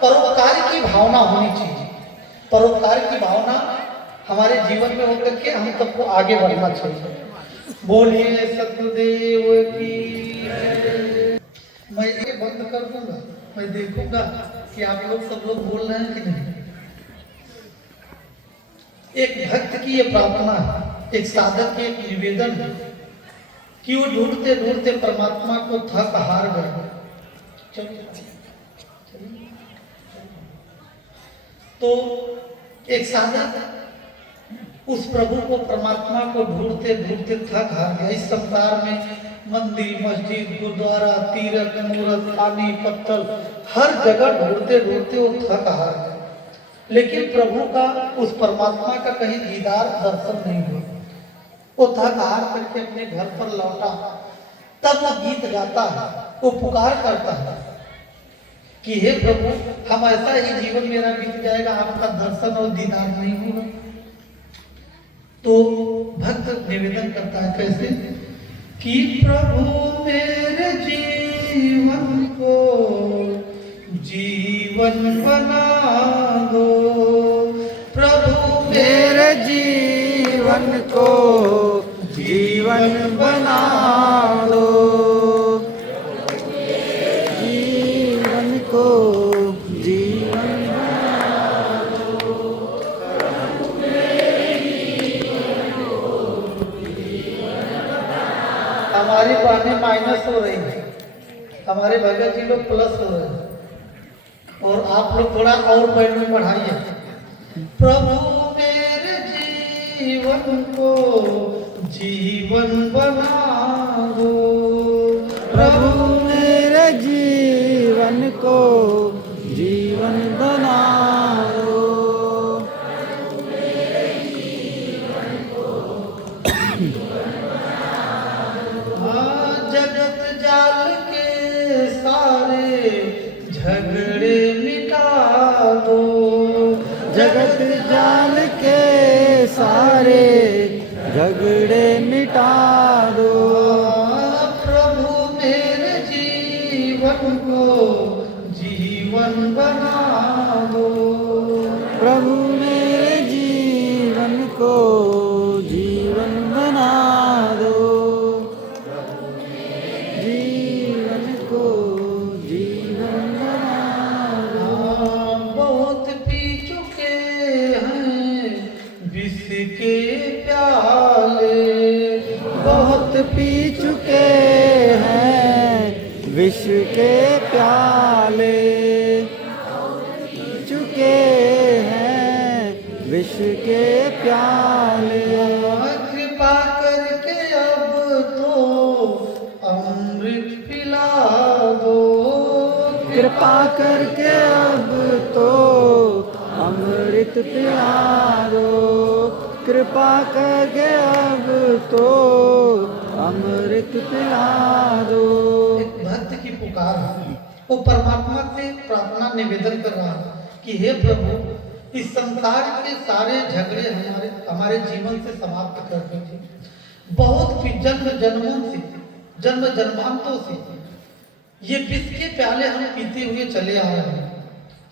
परोपकार की भावना होनी चाहिए। परोपकार की भावना हमारे जीवन में होकर के हम सबको आगे बढ़ना चाहिए। बोलिए सतगुरुदेव की। मैं ये बंद कर दूंगा, मैं देखूंगा कि आप लोग सब लोग बोल रहे हैं कि नहीं। एक भक्त की ये प्रार्थना है, एक साधक की एक निवेदन है कि वो ढूंढते ढूंढते परमात्मा को थक हार गए। तो एक साधक उस प्रभु को, परमात्मा को ढूंढते ढूंढते थक हार गया। इस संसार में मंदिर, मस्जिद, गुरुद्वारा, तीर्थ, मूर्त, पानी, पत्थर, हर जगह ढूंढते ढूंढते वो थक हार गया, लेकिन प्रभु का, उस परमात्मा का कहीं दीदार दर्शन नहीं हुआ। वो थक हार करके अपने घर पर लौटा, तब वो गीत गाता है, वो पुकार करता है कि हे प्रभु, हम ऐसा ही जीवन मेरा बीत जाएगा, आपका दर्शन और दीदार नहीं होगा। तो भक्त निवेदन करता है कैसे कि प्रभु मेरे जीवन को जीवन बना दो, प्रभु मेरे जीवन को जीवन बना दो, जीवन को जीवन बना दो। हमारी बातें माइनस हो रही है, हमारे भगत जी लोग प्लस हो रहे हैं, और आप लोग थोड़ा और पैर में बढ़ाइए। प्रभु मेरे जीवन को जीवन बना दो, प्रभु मेरे जीवन को जीवन बना दो, जगत जाल के सारे झगड़े मिटा दो, जगत जाल के सारे झगड़े मिटा दो, प्रभु मेरे जीवन को जीवन बना दो, प्रभु मेरे जीवन को जीवन बना दो, जीवन को जीवन बना दो। बहुत पी चुके हैं विष के प्याले, बहुत पी चुके हैं विष के प्याले, चुके हैं विष के प्याले, कृपा करके अब तो अमृत पिला दो, कृपा करके अब तो अमृत पिला दो, कृपा करके अब तो अमृत पिला दो। एक भक्त की पुकार है, वो परमात्मा से प्रार्थना निवेदन कर रहा है कि हे प्रभु, इस संसार के सारे झगड़े हमारे जीवन से समाप्त कर दीजिए। बहुत जन्म जन्मों से, जन्म जन्मांतों से ये विष के प्याले हम पीते हुए चले आ रहे हैं,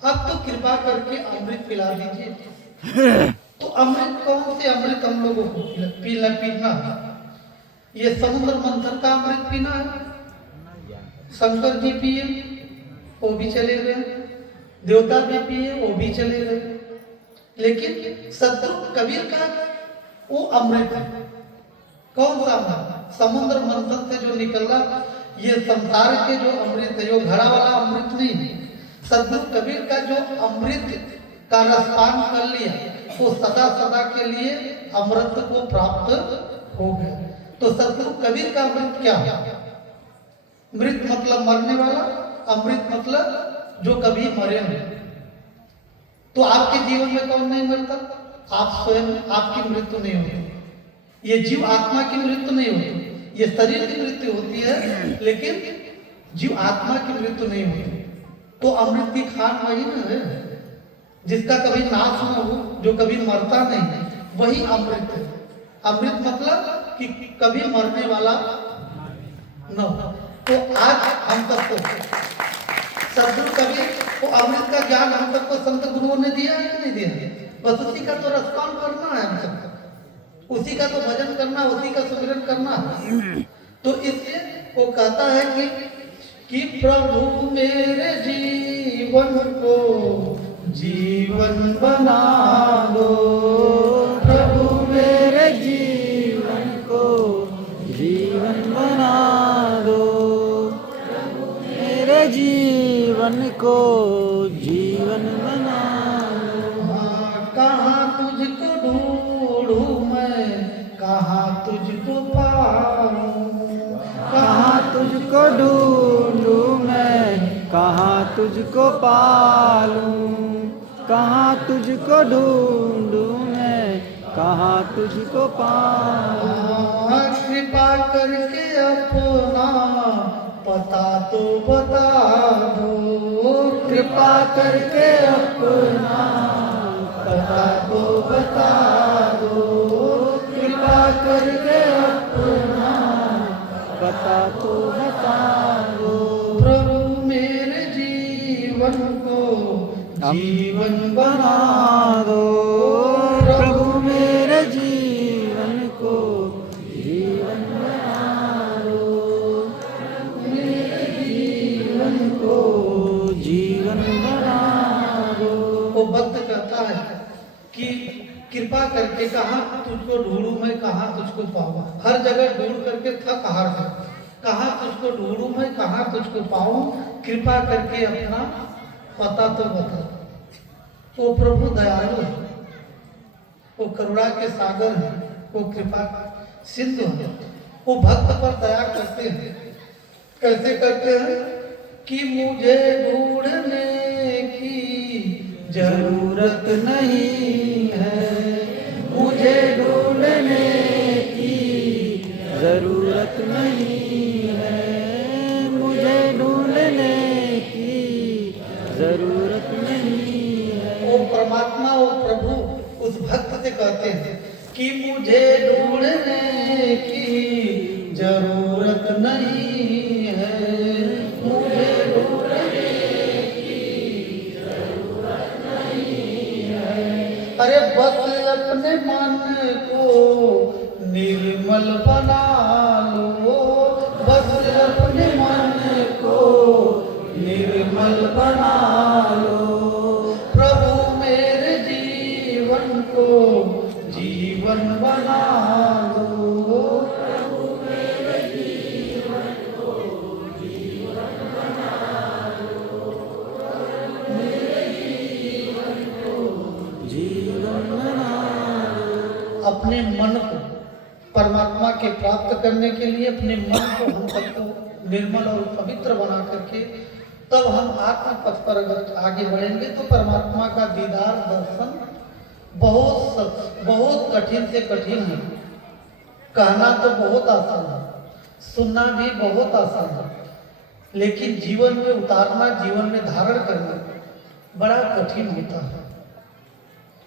अब तो कृपा करके अमृत पिला दीजिए। तो अमृत, कौन से अमृत हम लोगों को पीना है? ये समुद्र मंथन का अमृत पीना है। शंकर जी पिए, वो भी चले गए, देवता भी पिए, वो भी चले गए, लेकिन सतगुरु कबीर का वो अमृत है। कौन सा अमृत? समुद्र मंथन से जो निकला, ये संसार के जो अमृत है, जो घड़ा वाला अमृत नहीं, सतगुरु कबीर का जो अमृत का रसपान कर लिया, वो सदा सदा के लिए अमृत को प्राप्त हो गया। तो सतगुरु कबीर का अमृत क्या है? मृत मतलब मरने वाला, अमृत मतलब जो कभी मरे नहीं। तो आपके जीवन में कौन नहीं मरता? आप स्वयं, आपकी मृत्यु नहीं होती, ये जीव आत्मा की मृत्यु नहीं होती, ये शरीर की मृत्यु होती है, लेकिन जीव आत्मा की मृत्यु नहीं होती। तो अमृत की खान वही ना है, जिसका कभी नाश न हो, जो कभी मरता नहीं, वही अमृत है। अमृत मतलब कि कभी मरने वाला न हो। तो आज हम सबको सदगुरु कबीर वो अमृत का ज्ञान हम सबको संत गुरुओं ने दिया है कि नहीं दिया? बस उसी का तो रसपान करना है हम सबको, उसी का तो भजन करना, उसी का सुमिरन करना है। तो इसलिए वो कहता है कि प्रभु मेरे जीवन को जीवन बना दो, प्रभु मेरे जीवन को जीवन बना दो, मेरे जीवन को जीवन बना दो। हाँ, कहाँ तुझको ढूंढूं मैं, कहाँ तुझको पाऊं, कहाँ तुझको ढूंढूं मैं, कहाँ तुझको पालूं, कहाँ तुझको ढूंढूं मैं, कहाँ तुझको पालूं। हाँ, कृपा करके अपना पता तो बता दो, कृपा करके अपना पता तो बता दो, कृपा करके अपना पता तो बता दो। प्रभु मेरे जीवन को जीवन बना दो, प्रभु मेरे जीवन को जीवन बना दो, मेरे जीवन को जीवन बना दो। वो भक्त कहता है कि कृपा करके कहाँ तुझको ढूंढूं मैं, कहाँ तुझको पाऊं। हर जगह ढूंढ करके थक हार गया, कहाँ तुझको ढूंढूं मैं, कहाँ तुझको पाऊं, कृपा करके अपना पता तो बता। वो प्रभु दयालु है, वो करुणा के सागर है, वो कृपा सिंधु है। वो भक्त पर दया करते हैं। कैसे करते हैं कि मुझे ढूंढने की जरूरत नहीं है, मुझे ढूंढने की जरूरत नहीं है, मुझे ढूंढने की जरूरत नहीं है। वो परमात्मा, वो प्रभु उस भक्त से कहते हैं कि मुझे ढूंढने की जरूरत नहीं है, मुझे ढूंढने की जरूरत नहीं है। अरे बस अपने मन को निर्मल बना लो, बस अपने मन को निर्मल बना लो, प्रभु मेरे जीवन को जीवन बना दो, प्रभु मेरे जीवन को जीवन बना दो, मेरे जीवन को जीवन बना दो। अपने मन को परमात्मा के प्राप्त करने के लिए अपने मन को हम सबको निर्मल और पवित्र बना करके तब हम आत्म पथ पर अगर आगे बढ़ेंगे तो परमात्मा का दीदार दर्शन बहुत कठिन से कठिन है। कहना तो बहुत आसान है, सुनना भी बहुत आसान है, लेकिन जीवन में उतारना, जीवन में धारण करना बड़ा कठिन होता है।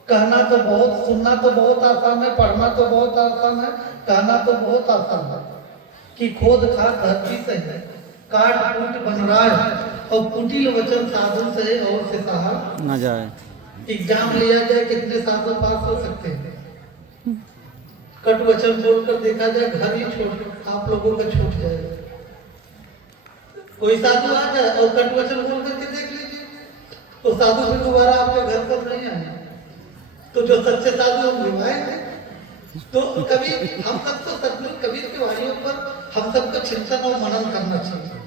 कहना तो बहुत, सुनना तो बहुत आसान है, पढ़ना तो बहुत आसान है, कहना तो बहुत आसान है कि खोद खाद धरती से है, काट कूट बन रहा है और कुटिल वचन साधु से और से सहा न जाए। एग्जाम लिया जाए कितने साधु पास हो सकते हैं? कट वचन बोलकर देखा जाए घर ही छोड़ आप लोगों का छूट जाएगा। कोई साधु आ जाए और कट वचन बोल करके देख लीजिए तो साधु फिर दोबारा आपके घर पर नहीं आए। तो जो सच्चे साधु हम निभाएंगे। तो कभी हम सबको सतगुरु कबीर की वाणियों पर हम सबको चिंतन और मनन करना चाहिए।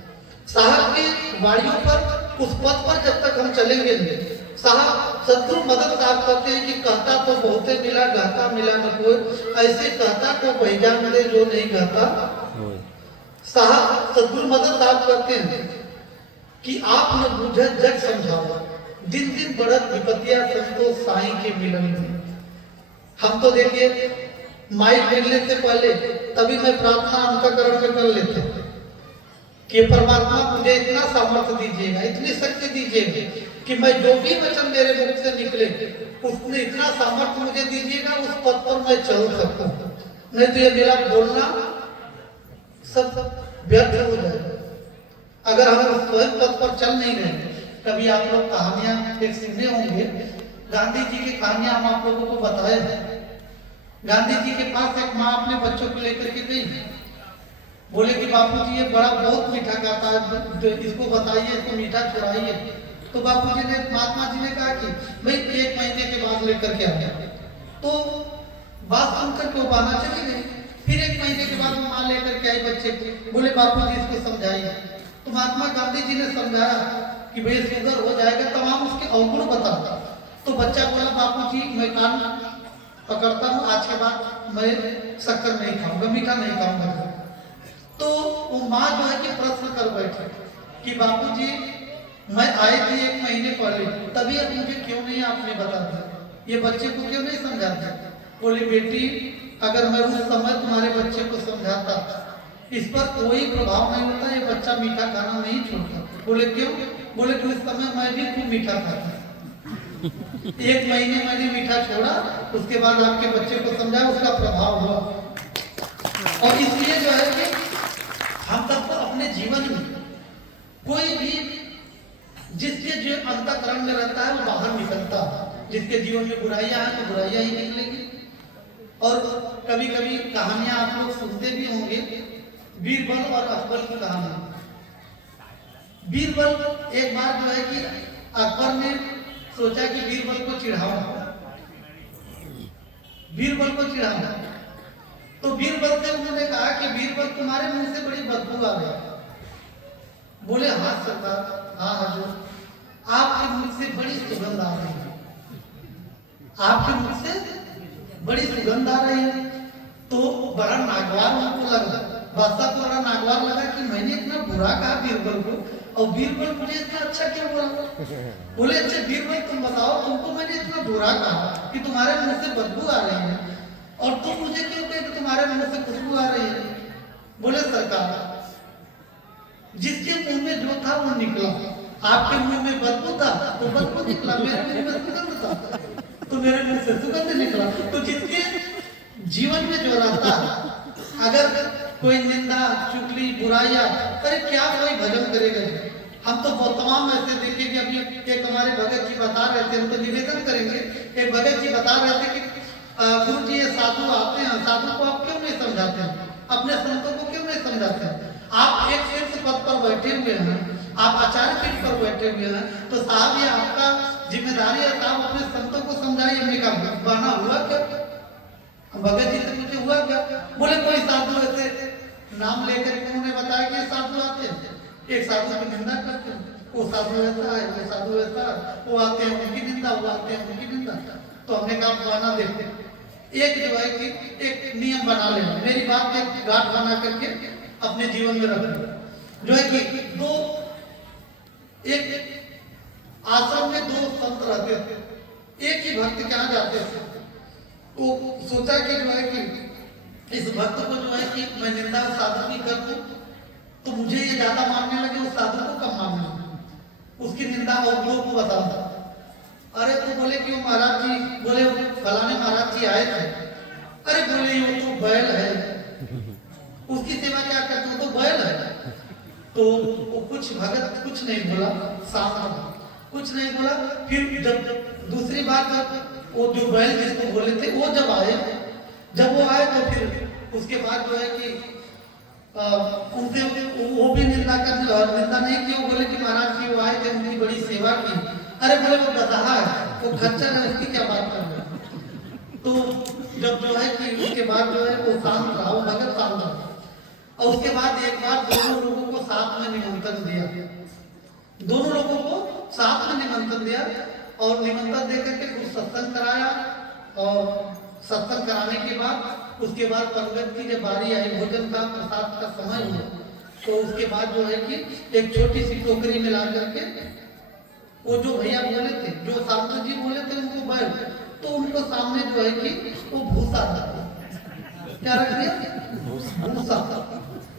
साहब की वाणियों पर उस पथ पर जब तक हम चलेंगे नहीं। साहब सतगुरु मदद साहब कहते हैं कि कहता तो बहुते मिला, गाता मिला न कोई, ऐसे कहता को पहचान दे जो नहीं गाता। साहब सतगुरु मदद साहब कहते हैं कि आपने बुझे जग समझावा, दिन दिन बढ़त विपत्तियां संतोष साईं के मिलन में। हम तो देखिए माइक मिलने से पहले तभी मैं प्रार्थना अंतःकरण में कर लेते कि परमात्मा मुझे इतना सामर्थ्य दीजिएगा, इतनी शक्ति दीजिएगा कि मैं जो भी वचन मेरे मुख से निकले उसमें इतना सामर्थ्य मुझे दीजिएगा उस पथ पर मैं चल सकूं। नहीं तो ये मेरा बोलना सब व्यर्थ हो जाएगा अगर हम स्वयं पथ पर चल नहीं रहे। कभी आप लोग कहानियां एक सुने होंगे, गांधी जी की कहानियां हम आप लोगों को बताए हैं। गांधी जी के पास एक माँ अपने बच्चों को लेकर के गई, बोले कि बापूजी ये बड़ा बहुत मीठा खाता है, इसको बताइए, इसको मीठा छुड़ाइए। तो बापूजी ने, महात्मा जी ने कहा कि भाई 1 महीने के बाद लेकर के आ गया। तो बात सुनकर के वो बाना चली गई। फिर 1 महीने के बाद माँ लेकर के आई बच्चे को, बोले बापूजी इसको समझाइए। तो महात्मा गांधी जी ने समझाया कि भाई शुगर हो जाएगा, तमाम उसके अवगुण बताता। तो बच्चा बोला बापूजी मैं कान पकड़ता हूँ, आज के बाद मैं शक्कर नहीं खाऊंगा, मीठा नहीं खाऊंगा। तो वो माँ जो है कि प्रश्न कर बैठे कि बापूजी मैं आई थी 1 महीने पहले, तभी अब मुझे क्यों नहीं आपने बता दिया, ये बच्चे को क्यों नहीं समझाते? बोले बेटी अगर मैं उस समय तुम्हारे बच्चे को समझाता, इस पर कोई प्रभाव नहीं होता, ये बच्चा मीठा खाना नहीं छोड़ता। बोले क्यों? बोले कि उस समय मैं भी खूब मीठा खाता, 1 महीने मैंने मीठा छोड़ा, उसके बाद आपके बच्चे को समझाया, उसका प्रभाव हुआ। और इसलिए जो है कि हम सबको अपने जीवन में कोई भी जिसके जो अंतःकरण में रहता है वो बाहर निकलता है। जिसके जीवन में बुराइयां हैं तो बुराइयां ही निकलेगी। और कभी कभी कहानियां आप लोग सुनते भी होंगे, बीरबल और अकबर की कहानी। बीरबल एक बार जो है कि अकबर ने सोचा कि बीरबल को चिढ़ाऊं, बीरबल को चिढ़ाऊं। तो बीरबल से उन्होंने कहा कि बीरबल तुम्हारे मुंह से बड़ी बदबू आ रही है। बोले हाँ सरकार, हाँ हजूर, आपके मुंह से बड़ी सुगंध आ रही है, आपके मुंह से बड़ी सुगंध आ रही है। तो बड़ा नागवार उनको लगा, बादशाह को बड़ा नागवार लगा कि मैंने इतना बुरा कहा बीरबल को, और बीरबल मुझे इतना अच्छा क्यों बोला। बोले अच्छा बीरबल तुम बताओ, तुमको मैंने इतना बुरा कहा कि तुम्हारे मुंह से बदबू आ रही है, और तुम मुझे क्यों कहे कि तुम्हारे मुंह से खुशबू आ रही है। बोले सरकार जिसके मुंह में जो था वो निकला, आपके मुंह में बदबू था तो बदबू निकला, मेरे मुंह में सुगंध था तो मेरे मुंह से सुगंध निकला। तो जिसके जीवन में जो रहता, अगर कोई निंदा चुगली बुराइयां, अरे क्या कोई भजन करेगा। हम तो बहुत तमाम ऐसे देखे कि अभी एक हमारे भगत जी बता रहे थे, हम तो निवेदन करेंगे, एक भगत जी बता रहे थे कि गुरु जी ये साधु आते हैं, साधु को आप क्यों नहीं समझाते हैं, अपने संतों को क्यों नहीं समझाते हैं। आप एक शीर्ष पद पर बैठे हुए हैं, आप आचार्य पीठ पर बैठे हुए हैं, तो साहब ये आपका जिम्मेदारी है, साहब अपने संतों को समझाइए। हमने कहा बना हुआ क्या, भगत जी से पूछे हुआ क्या। बोले कोई साधु ऐसे नाम लेकर उन्होंने बताया कि साधु आते हैं, एक साधु की निंदा करते हैं, वो साधु ऐसा है, वो साधु ऐसा है, वो आते हैं उनकी निंदा, वो आते हैं उनकी निंदा। तो हमने कहा बना देते, एक जो है कि एक नियम बना लेना, मेरी बात एक गांठ बना करके अपने जीवन में रखना, जो है कि एक आश्रम में 2 संत रहते थे, एक ही भक्त कहाँ जाते थे। तो सोचा कि जो है कि इस भक्त को जो है कि मैं निंदा साधु की कर दूं तो मुझे ये ज्यादा मानने लगे, उस साधु को कम मानने लगे, उसकी निंदा और लोगों को बताऊंगा। अरे तो बोले कि महाराज जी, बोले फलाने महाराज जी आए थे। अरे बोले वो तो बैल है, उसकी सेवा क्या करते हो, तो बैल है। तो वो कुछ भगत कुछ नहीं बोला, शांत कुछ नहीं बोला। फिर जब दूसरी बार जब वो जो बैल जिसको बोले थे वो जब वो आए तो फिर उसके बाद जो है कि उनसे वो भी निंदा नहीं की। वो बोले कि महाराज जी वो आए थे, उनकी बड़ी सेवा की। अरे बोले वो गधा है, वो खच्चर है, उसकी क्या बात कर रहे। तो जब जो है कि उसके बाद जो है वो शांत रहा, वो भगत शांत रहा। और उसके बाद एक बार दोनों लोगों को साथ में निमंत्रण दिया, दोनों लोगों को साथ में निमंत्रण दिया, और निमंत्रण देकर के कुछ सत्संग कराया। और सत्संग कराने के बाद उसके बाद पंडित की जब बारी आई, भोजन का प्रसाद का समय हुआ, तो उसके बाद जो है कि एक छोटी सी टोकरी में ला करके वो जो भैया बोले थे, जो साधु जी बोले थे उनको बैल, तो उनको सामने जो है कि वो भूसा रख दिया। क्या रख दिया? भूसा।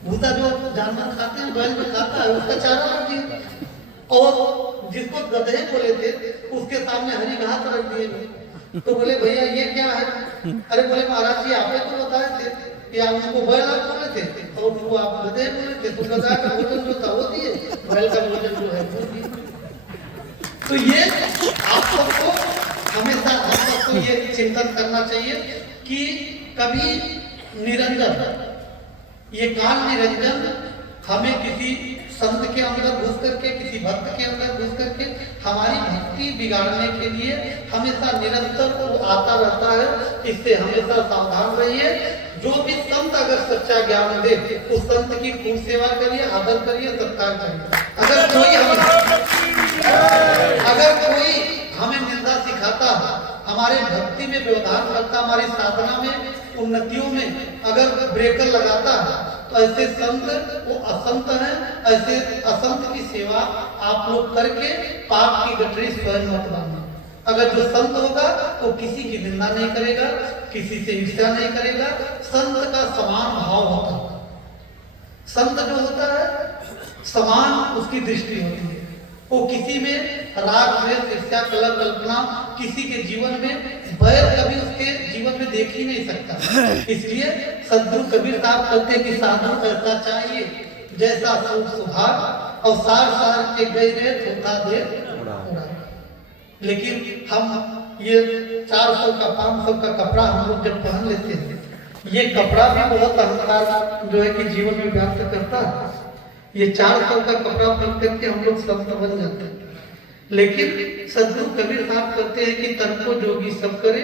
भूसा जो जानवर खाते हैं, बैल जो खाता है उसका चारा रख दिया। और जिसको गधे बोले थे उसके सामने हरी घास रख दिए। तो बोले भैया ये क्या है? अरे बोले महाराज जी आपने तो बताए थे कि आप उनको बैल आप बोले थे, और उनको आप गधे बोले थे, तो गधा का भोजन जो था वो दिए, बैल का भोजन जो है वो दिए। तो ये आप सबको हमेशा हम सबको ये चिंतन करना चाहिए कि कभी निरंजन, ये काल निरंजन हमें किसी संत के अंदर घुस करके, किसी भक्त के अंदर घुस करके हमारी भक्ति बिगाड़ने के लिए हमेशा निरंतर वो आता रहता है। इससे हमेशा सावधान रहिए। जो भी संत अगर सच्चा ज्ञान दे उस संत की खूब सेवा करिए, आदर करिए, सत्कार करिए। अगर कोई हमें निंदा सिखाता, हमारे भक्ति में व्यवधान करता, हमारी साधना में, उन्नतियों में अगर ब्रेकर लगाता है, तो ऐसे संत वो असंत हैं। ऐसे असंत की सेवा आप लोग करके पाप की गठरी स्वयं मत बनना। अगर जो संत होगा वो किसी की निंदा नहीं करेगा, किसी से ईर्ष्या नहीं करेगा। संत का समान भाव होता है। संत जो होता है समान उसकी दृष्टि होती है। वो किसी में राग, द्वेष, ईर्ष्या, कलह, कल्पना, किसी के जीवन में बैर कभी उसके जीवन में देख ही नहीं सकता। इसलिए सद्गुरु कबीर साहब कहते हैं कि साधु ऐसा चाहिए जैसा सूप सुहाग और सार सार के गए रे धोखा दे उड़ा। लेकिन हम ये 400 का 500 का कपड़ा हम लोग जब पहन लेते हैं, ये कपड़ा भी बहुत अहंकार जो है कि जीवन में व्याप्त करता है। ये 400 का कपड़ा पहन करके हम लोग संत बन जाते हैं। लेकिन सद्गुरु कबीर साहब कहते हैं कि तन को जोगी सब करे,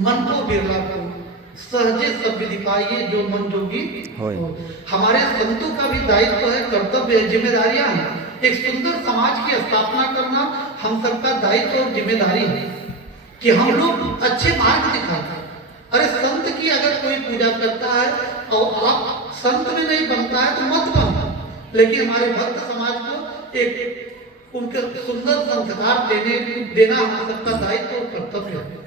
मन को बिरला को सहजे सब विधि पाइए जो मन जोगी हो। हमारे संतों का भी दायित्व है, कर्तव्य है, जिम्मेदारियां हैं। एक सुंदर समाज की स्थापना करना हम सबका दायित्व और जिम्मेदारी है कि हम लोग अच्छे मार्ग दिखाते। अरे संत की अगर कोई पूजा करता है और आप संत में नहीं बनता है तो मत बनो, लेकिन हमारे भक्त समाज को एक उनके सुंदर संस्कार देना हम सबका दायित्व और कर्तव्य है।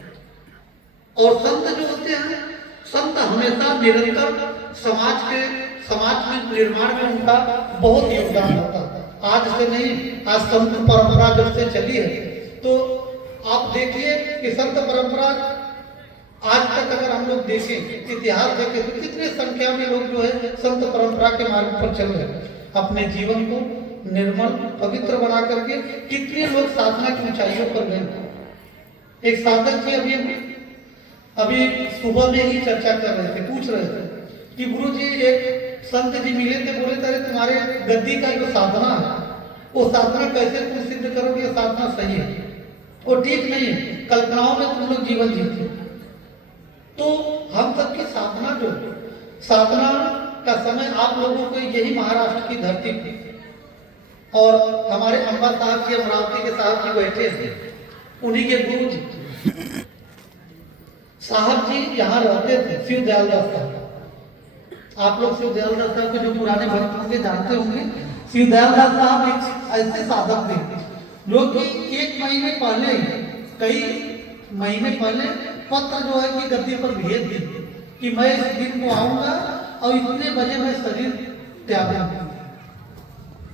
और संत जो होते हैं, संत हमेशा निरंतर समाज में निर्माण में उनका बहुत योगदान होता है। आज से नहीं, आज संत परंपरा जब से चली है तो आप देखिए कि संत परंपरा आज तक अगर हम लोग देखें, इतिहास देखें तो कितने संख्या में लोग जो है संत परंपरा के मार्ग पर चल रहे हैं। अपने जीवन को निर्मल पवित्र बना करके कितने लोग साधना की ऊंचाइयों पर गए। एक साधक जी अभी सुबह में ही चर्चा कर रहे थे, पूछ रहे थे कि गुरु जी एक संत जी मिले थे, बोले थे तुम्हारे गद्दी का जो साधना है वो साधना कैसे तुम सिद्ध करोगे, साधना सही है वो ठीक नहीं है, कल्पनाओं में तुम लोग जीवन जीते। तो हम सबकी साधना का समय आप लोगों को यही महाराष्ट्र की धरती थी और हमारे अम्बा साहब जी, अमरावती के साहब जी बैठे थे, उन्हीं के गुरु जी साहब जी यहाँ रहते थे, शिव दयाल दास साहब। आप लोग शिव दयाल दास साहब के जो पुराने भक्त होंगे जानते होंगे। शिव दयाल दास साहब एक ऐसे साधक थे जो कि एक महीने पहले, कई महीने पहले पत्र जो है कि गद्दी पर भेज दी कि मैं इस दिन को आऊंगा और इतने बजे मैं शरीर त्यागूंगा।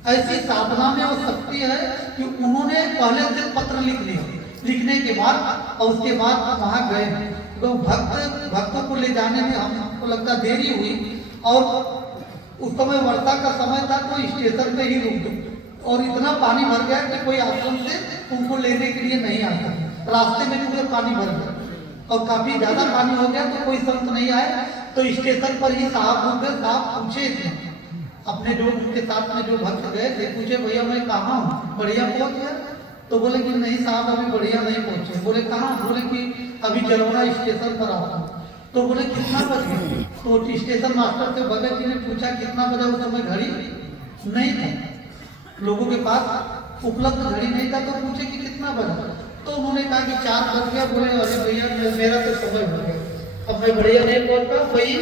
ऐसी साधना में वो शक्ति है कि उन्होंने पहले से पत्र लिख दिया, लिखने के बाद और उसके बाद वहां गए तो भक्तों को ले जाने में हमको लगता देरी हुई और उस समय वर्षा का समय था तो स्टेशन पे ही रुक गए और इतना पानी भर गया कि कोई आश्रम से उनको लेने के लिए नहीं आता। रास्ते में पूरे पानी भर गया और काफी ज्यादा पानी हो गया तो कोई संत नहीं आए तो स्टेशन पर ही साहब रुक गए। साहब पूछे थे अपने जो उनके साथ में जो भक्त गए थे, पूछे भैया मैं कहाँ हूँ, बढ़िया पहुँच गया? तो बोले कि नहीं साहब अभी बढ़िया नहीं पहुंचे। बोले कहाँ? बोले कि अभी जलौरा स्टेशन पर आता हूँ। तो बोले कितना बजे? तो स्टेशन मास्टर से भगत जी ने पूछा कितना बजा, उस समय घड़ी नहीं था, लोगों के पास उपलब्ध घड़ी नहीं था। तो पूछे कि कितना बजा? तो उन्होंने कहा कि 4 बज गया। बोले अरे भैया मेरा तो समय हो गया, अब मैं बढ़िया नहीं पहुंचता। वही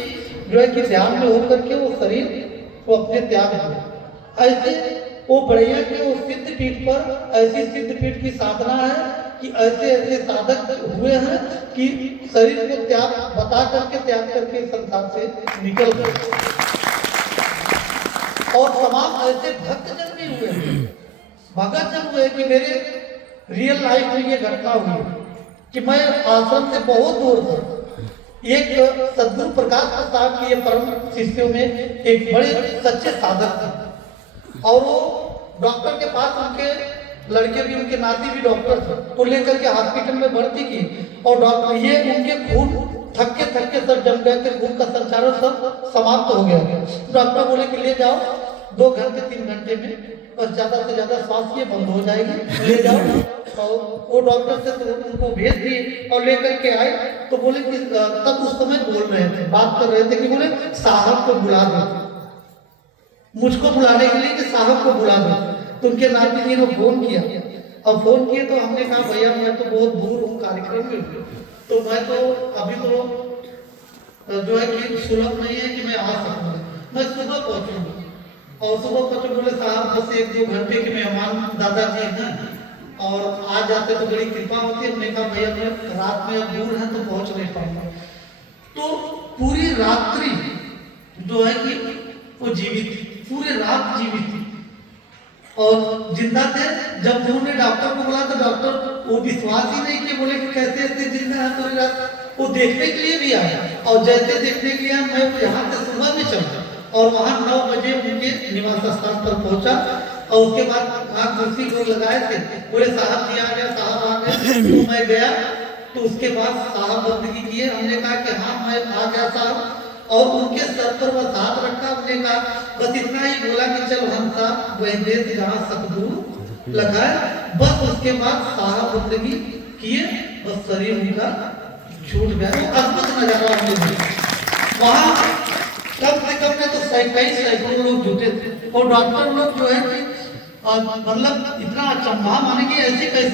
जो है कि ध्यान में होकर के वो शरीर वो अपने त्याग दिया। ऐसे वो बढ़िया के वो सिद्ध पीठ पर ऐसी सिद्ध पीठ की साधना है कि ऐसे ऐसे साधक हुए हैं कि शरीर को त्याग बता करके त्याग करके संसार से निकल गए। और तमाम ऐसे भक्त जन भी हुए हैं, भगत जन हुए कि मेरे रियल लाइफ में ये घटना हुई कि मैं आश्रम से बहुत दूर था। एक सद्गुरु प्रकाश साहब के ये परम शिष्यों में एक बड़े सच्चे साधक थे और वो डॉक्टर के पास उनके लड़के भी, उनके नाती भी डॉक्टर थे, तो लेकर के हॉस्पिटल में भर्ती की। और डॉक्टर ये उनके खून थक्के थक्के सब जम गए थे, खून का संचारण सब समाप्त हो गया। डॉक्टर बोले कि ले जाओ 2 घंटे 3 घंटे में बस ज़्यादा से ज़्यादा सांस ये बंद हो जाएगी, ले जाओ। और वो डॉक्टर से तो उनको भेज दिए और लेकर के आए। तो बोले कि तब उस समय बोल रहे थे, बात कर रहे थे कि बोले साहब को बुला दो, मुझको बुलाने के लिए कि साहब को बुला दो। तो उनके नाती जी ने फोन किया, और फोन किए तो हमने कहा भैया मैं तो बहुत दूर हूँ कार्यक्रम में, तो मैं तो अभी तो जो है कि सुलभ नहीं है कि मैं आ सकूँगा, मैं सुबह पहुँचूँगा। और सुबह पहुँचे, बोले साहब बस 1-2 घंटे के मेहमान दादाजी हैं और आ जाते तो बड़ी कृपा होती। हमने कहा भैया मैं रात में अब दूर है तो पहुँच नहीं पाऊँगा। तो पूरी रात्रि जो है कि वो जीवित थी, पूरे रात जीवित थी और जिंदा थे। जब उन्होंने डॉक्टर को बोला तो डॉक्टर वो विश्वास ही नहीं किए, बोले कि कैसे ऐसे जिंदा है पूरी रात। वो देखने के लिए भी आया, और जैसे देखने के लिए मैं यहाँ से सुबह में चला और वहाँ 9 बजे उनके निवास स्थान पर पहुंचा। और उसके बाद वहाँ कुर्सी को लगाए थे, बोले साहब जी आ गया, साहब आ गए। तो मैं गया, तो उसके बाद साहब बंदगी किए। हमने कहा कि हाँ मैं आ गया साहब, और उनके सर पर बस हाथ रखा। हमने कहा बस इतना ही बोला कि चल हंसा वही देश जहाँ सतगुरु लगाए। बस उसके बाद साहब बंदगी किए, बस शरीर उनका छूट गया। तो अद्भुत नजारा हमने देखा वहाँ। कम से कम में तो सैकड़ों लोग जुटे थे, और डॉक्टर लोग जो है मतलब इतना अचंभा माने कि ऐसे कैसे